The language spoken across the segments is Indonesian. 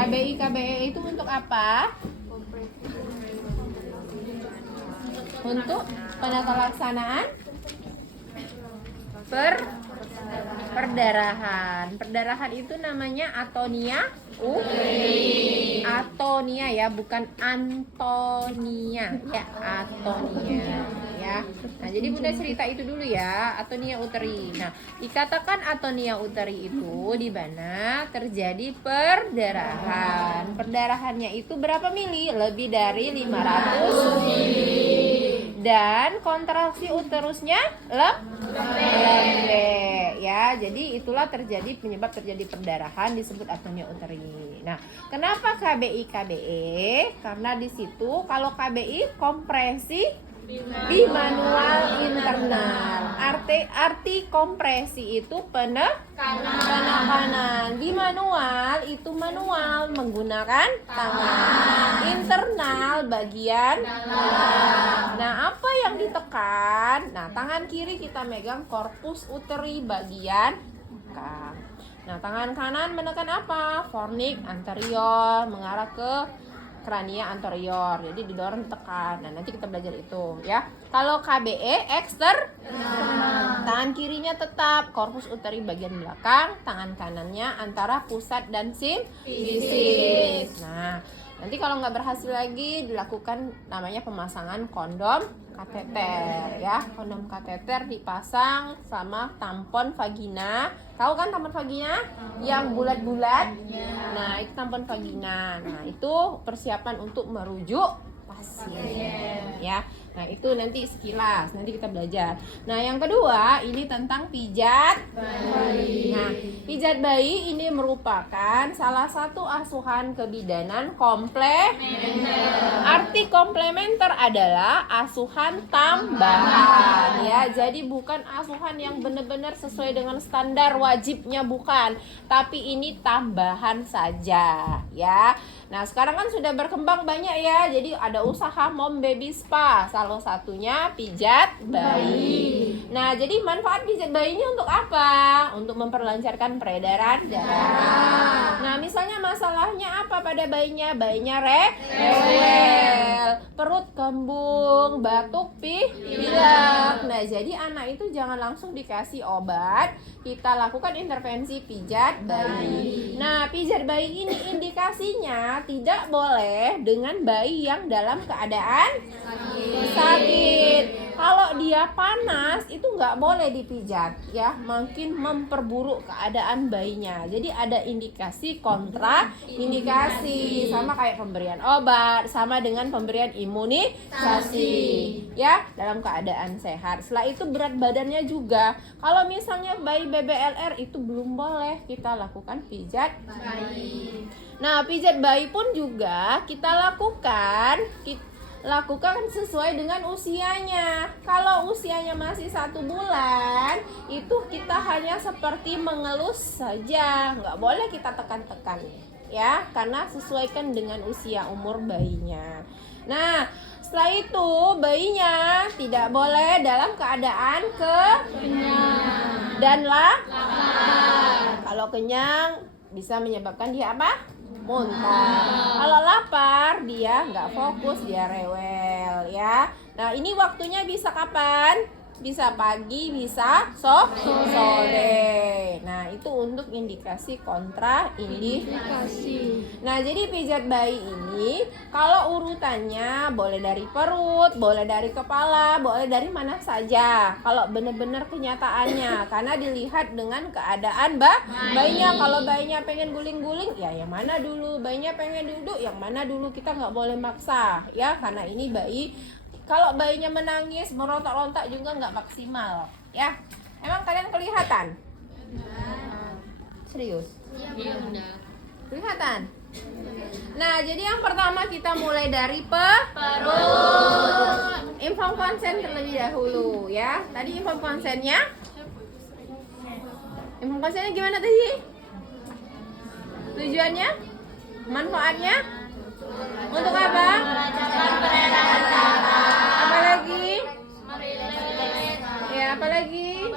KBI KBE itu untuk apa? Untuk penata laksanaan perdarahan. Perdarahan itu namanya atonia atonia ya, bukan Antonia ya, atonia ya. Nah, jadi Bunda cerita itu dulu ya, atonia uteri. Nah, dikatakan atonia uteri itu di mana terjadi perdarahan. Perdarahannya itu berapa mili? Lebih dari 500 mili. Dan kontraksi uterusnya lembek ya. Jadi itulah penyebab terjadi perdarahan, disebut atonia uteri. Nah, kenapa KBI KBE? Karena di situ kalau KBI kompresi bimanual internal. Arti kompresi itu penekanan. Bimanual itu manual menggunakan tangan. Internal bagian dalam. Nah, apa yang ditekan? Nah, tangan kiri kita megang korpus uteri bagian belakang. Nah, tangan kanan menekan apa? Fornix anterior mengarah ke krania anterior. Jadi didorong, ditekan. Nah, nanti kita belajar itu ya. Kalau KBE eksternal. Tangan kirinya tetap korpus uteri bagian belakang, tangan kanannya antara pusat dan simfisis. Nah, nanti kalau nggak berhasil lagi dilakukan namanya pemasangan kondom kateter ya. Kondom kateter dipasang sama tampon vagina. Tahu kan tampon vagina? Yang bulat-bulat. Nah, itu tampon vagina. Nah, itu persiapan untuk merujuk pasien ya. Nah, itu nanti sekilas, nanti kita belajar. Nah, yang kedua ini tentang pijat bayi. Nah, pijat bayi ini merupakan salah satu asuhan kebidanan komplementer. Arti komplementer adalah asuhan tambahan ya. Jadi bukan asuhan yang benar-benar sesuai dengan standar wajibnya, bukan, tapi ini tambahan saja ya. Nah, sekarang kan sudah berkembang banyak ya. Jadi ada usaha mom baby spa, salah satunya pijat bayi. Nah, jadi manfaat pijat bayi ini untuk apa? Untuk memperlancarkan peredaran darah. Nah, misalnya masalahnya apa pada bayinya? Bayinya rewel, perut kembung, batuk, pilek. Nah, jadi anak itu jangan langsung dikasih obat. Kita lakukan intervensi pijat bayi. Nah, pijat bayi ini indikasinya tidak boleh dengan bayi yang dalam keadaan sakit. Kalau dia panas itu nggak boleh dipijat ya, makin memperburuk keadaan bayinya. Jadi ada indikasi kontraindikasi, sama kayak pemberian obat, sama dengan pemberian imunisasi ya dalam keadaan sehat. Setelah itu berat badannya juga. Kalau misalnya bayi BBLR itu belum boleh kita lakukan pijat bayi. Nah, pijat bayi pun juga kita lakukan sesuai dengan usianya. Kalau usianya masih 1 bulan, itu kita hanya seperti mengelus saja, nggak boleh kita tekan-tekan ya, karena sesuaikan dengan usia umur bayinya. Nah, setelah itu bayinya tidak boleh dalam keadaan kenyang dan lapar. Kalau kenyang bisa menyebabkan dia apa? Muntah. Kalau lapar dia nggak fokus, dia rewel ya. Nah, ini waktunya bisa kapan? Bisa pagi, bisa sore. Nah, itu untuk indikasi kontraindikasi. Nah, jadi pijat bayi ini kalau urutannya boleh dari perut, boleh dari kepala, boleh dari mana saja. Kalau benar-benar kenyataannya, karena dilihat dengan keadaan bayinya. Kalau bayinya pengen guling-guling, ya yang mana dulu. Bayinya pengen duduk, yang mana dulu. Kita nggak boleh maksa ya, karena ini bayi. Kalau bayinya menangis, merontak-rontak juga nggak maksimal ya. Emang kalian kelihatan? Serius? Iya, Bunda. Kelihatan? Nah, jadi yang pertama kita mulai dari perut. Inform konsen terlebih dahulu ya. Tadi inform konsennya? Inform konsennya gimana tadi? Tujuannya? Manfaatnya? Untuk apa? Apalagi? Ya, apalagi?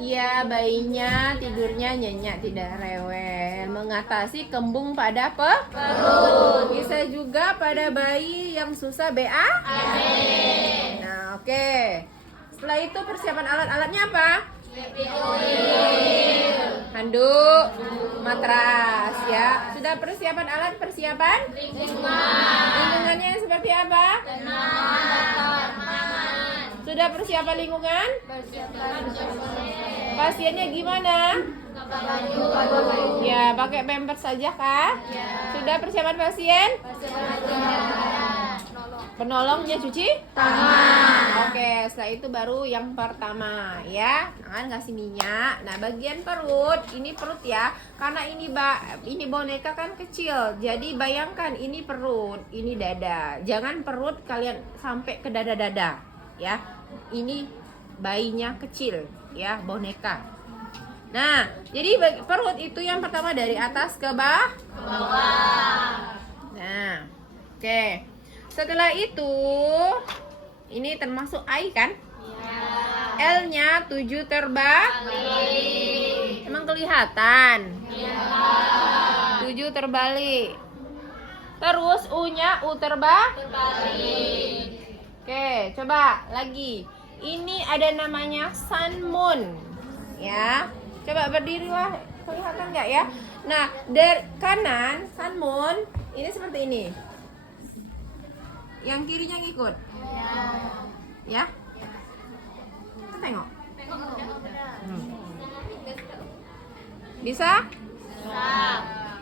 Iya, bayinya tidurnya nyenyak, tidak rewel. Mengatasi kembung pada perut. Bisa juga pada bayi yang susah BA. Nah, oke. Setelah itu persiapan alat-alatnya apa? Handuk, matras ya. Sudah persiapan alat, persiapan? Lingkungannya seperti apa? Sudah persiapan lingkungan? Pasiennya gimana? Ya, pakai pampers saja kah? Sudah persiapan pasien? Penolongnya cuci tangan. Oke, setelah itu baru yang pertama ya. Tangan kasih minyak. Nah, bagian perut, ini perut ya. Karena ini boneka kan kecil. Jadi bayangkan ini perut, ini dada. Jangan perut kalian sampai ke dada-dada ya. Ini bayinya kecil ya, boneka. Nah, jadi perut itu yang pertama dari atas ke bawah. Nah, oke. Setelah itu, ini termasuk I kan? L-nya 7 terbalik. Emang kelihatan? 7 terbalik. Terus U-nya U terbalik. Oke, coba lagi. Ini ada namanya sun moon. Ya. Coba berdirilah. Kelihatan nggak ya? Nah, dari kanan sun moon ini seperti ini. Yang kirinya ngikut. Ya. Kita tengok. Bisa?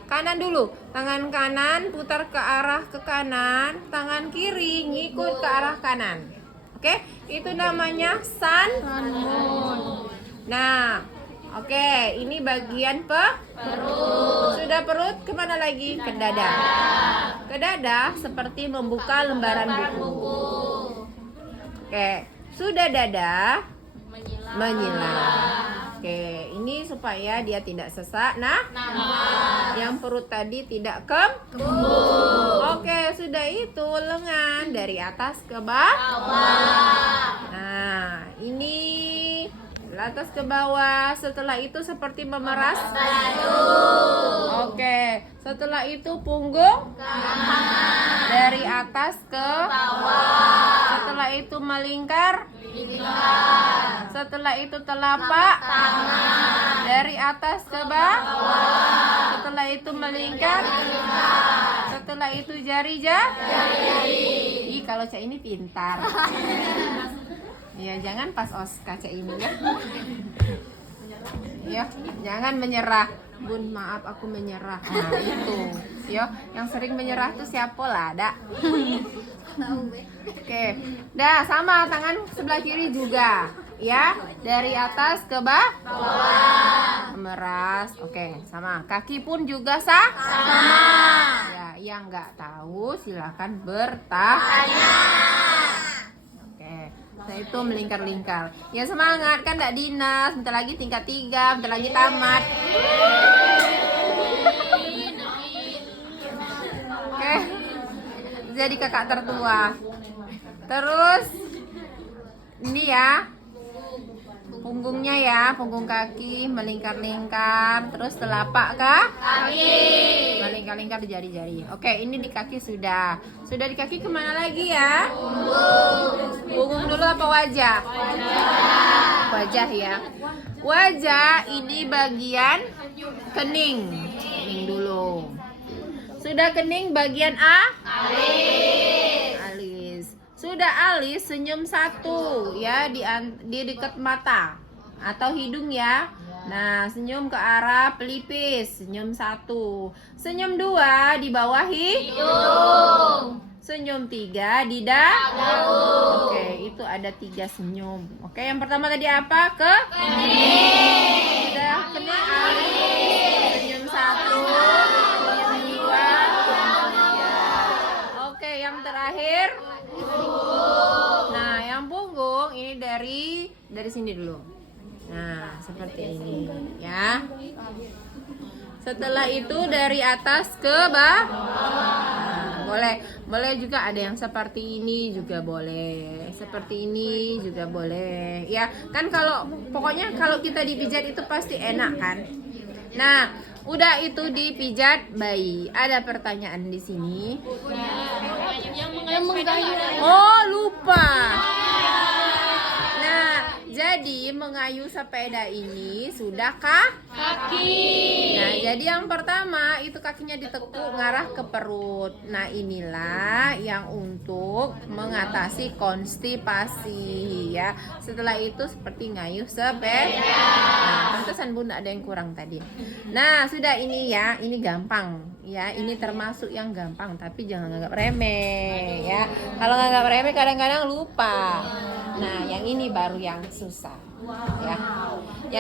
Kanan dulu. Tangan kanan putar ke arah ke kanan, tangan kiri ngikut ke arah kanan. Oke? Itu namanya sun moon. Nah, oke, ini bagian perut. Sudah perut, kemana lagi? Ke dada. Ke dada seperti membuka lembaran buku. Oke, sudah dada, menyilang. Oke, ini supaya dia tidak sesak. Nah, yang perut tadi tidak kembung. Oke, sudah itu lengan dari atas ke bawah. Nah, ini atas ke bawah. Setelah itu seperti memeras. Oke, setelah itu punggung dari atas ke bawah. Setelah itu melingkar. Setelah itu telapak dari atas ke bawah. Setelah itu melingkar. Setelah itu jari-jari. Ih, kalau Cak ini pintar. Ya, jangan pas kaca ini ya. Ya, jangan menyerah. Bun, maaf aku menyerah. Nah, itu. Yo, yang sering menyerah tuh siapa lah, Dak? Oke. Dah, sama tangan sebelah kiri juga. Ya, dari atas ke bawah. Memeras. Oke, sama. Kaki pun juga sama. Ya, yang nggak tahu silakan bertanya. Nah, itu melingkar-lingkar. Ya semangat kan Dak Dinas. Bentar lagi tingkat 3, bentar lagi tamat. Oke. Jadi kakak tertua. Terus ini ya. Punggungnya ya, punggung kaki melingkar-lingkar, terus telapak kaki melingkar-lingkar di jari-jari. Oke, ini di kaki sudah. Sudah di kaki kemana lagi ya? Punggung dulu apa wajah? Wajah ya. Wajah ini bagian kening. Kening dulu. Sudah kening bagian alis. Sudah alis, senyum satu ya di dekat mata atau hidung ya. Nah, senyum ke arah pelipis, senyum satu. Senyum dua di bawah hidung. Senyum 3 di dagu. Oke, itu ada 3 senyum. Oke, yang pertama tadi apa? Kening. Sudah kening alis, senyum 1, senyum 2. Oke, yang terakhir. Nah, yang punggung ini dari sini dulu. Nah, seperti ini ya. Setelah itu dari atas ke bawah. Nah, boleh juga ada yang seperti ini juga boleh. seperti ini juga boleh. Ya, kan pokoknya kalau kita dipijat itu pasti enak kan? Nah, udah itu dipijat bayi. Ada pertanyaan di sini? Yang menggayuh. Oh, lupa. Nah, jadi mengayuh sepeda ini sudahkah? Kaki. Nah, jadi yang pertama itu kakinya ditekuk ngarah ke perut. Nah, inilah yang untuk mengatasi konstipasi ya. Setelah itu seperti ngayuh sepeda. Nah, pantesan Bunda ada yang kurang tadi. Nah, sudah ini ya, ini gampang ya. Ini termasuk yang gampang, tapi jangan anggap remeh ya. Kalau nganggap remeh kadang-kadang lupa. Nah, yang ini baru yang susah ya.